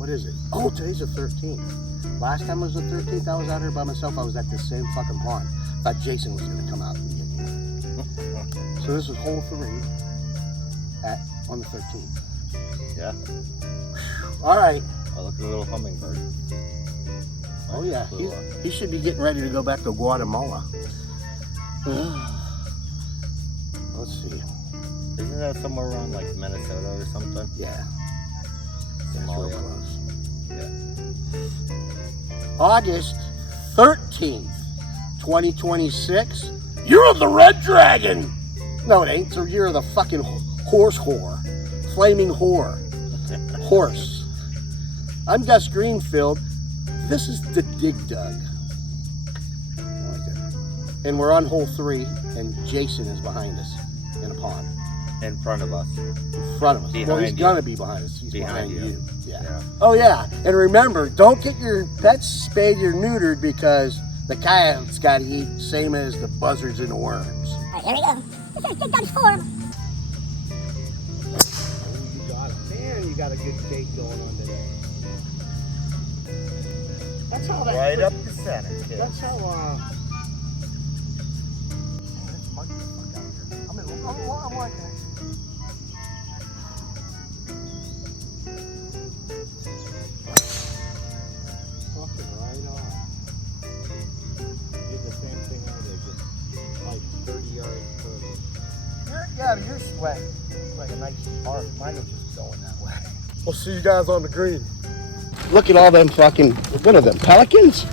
What is it? Oh, today's the 13th. Last time was the 13th. I was out here by myself. I was at this same fucking pond. Thought Jason was gonna come out and get me. So this is hole 3 on the 13th. Yeah. All right. Oh, look at the little hummingbird. Oh yeah, he should be getting ready to go back to Guatemala. Let's see. Isn't that somewhere around like Minnesota or something? Yeah. That's Somalia. real close. Yeah. August 13th, 2026. Year of the Red Dragon. No, it ain't. It's the year of the fucking horse whore. Flaming whore. Horse. I'm Gus Greenfield. This is the Dig Dug. I like it. And we're on hole 3, and Jason is behind us in a pond. In front of us. In front of us. Well, he's gonna be behind us. He's behind you. Yeah. Oh yeah. And remember, don't get your pets spayed or neutered because the coyotes got to eat same as the buzzards and the worms. All right, here we go. This is Dig Dug's form. Oh, you got it. Man, you got a good bait going on today. That's how that. Right up the center, kid. That's how. Man, it's muggy as fuck out here. I'm liking it. Fucking right on. Did the same thing I did, just like 30 yards further. You're sweating. It's like a nice arc. Mine was just going that way. We'll see you guys on the green. Look at all them fucking, what are them, pelicans?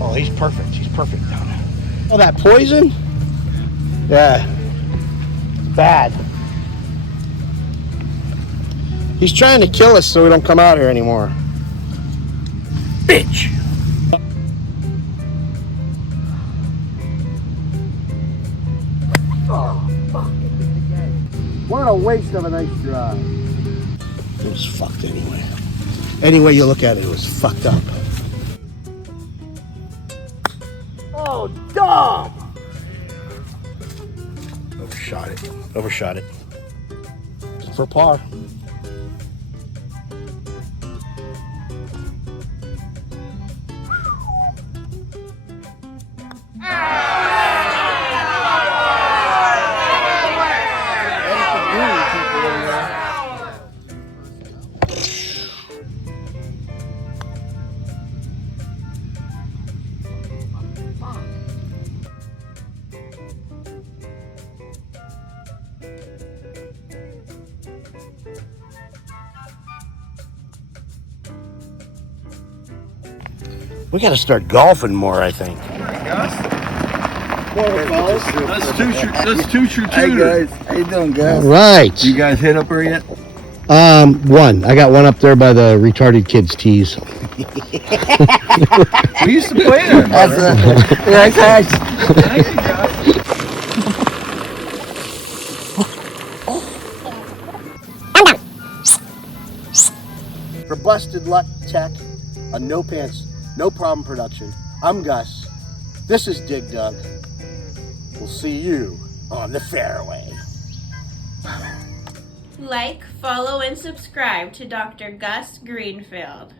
Oh, he's perfect. He's perfect down there. Oh, that poison? Yeah. Bad. He's trying to kill us so we don't come out here anymore. Bitch! Oh, fuck. What a waste of a nice drive. It was fucked anyway. Any way you look at it, it was fucked up. Oh, dog! Overshot it. Overshot it. For par. We gotta start golfing more, I think. Let's toot your Hey tutor. guys, how you doing, guys? Right. You guys hit up her yet? One. I got one up there by the retarded kids' tees. We used to play there. Yeah, guys. Thank you, guys. For Busted Luck Tech, a no pants, no problem production, I'm Gus. This is Dig Dug. We'll see you on the fairway. Like, follow, and subscribe to Dr. Gus Greenfield.